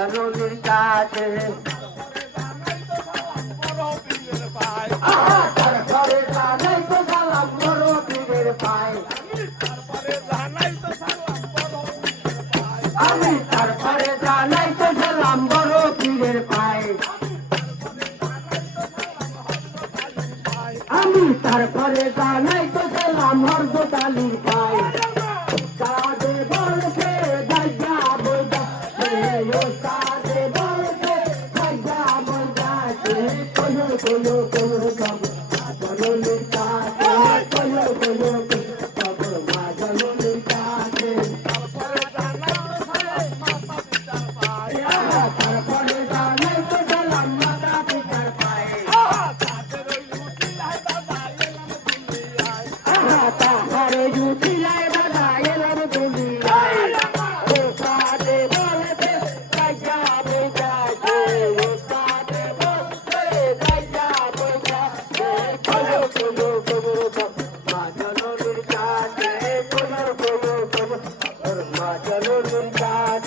I don't need that. তারপরে জানাই তো গেলাম হরদতালির পায়। কাজে বলছে জায়গা বইটা ও কাজে বলছে জায়গা বইটা কোনো কোনো কোনো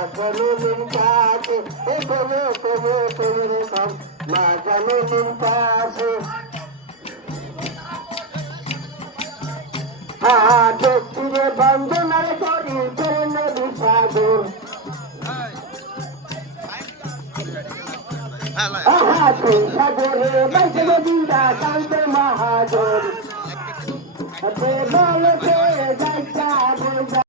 माझ्यानुन पास हे बने बने सोयरे थांब माझ्यानुन पास हा दोस्तीने बांधणार कोणी करेन सादूर हा पैसा गोरे म्हणजे गोविंदा सांगते महाजोर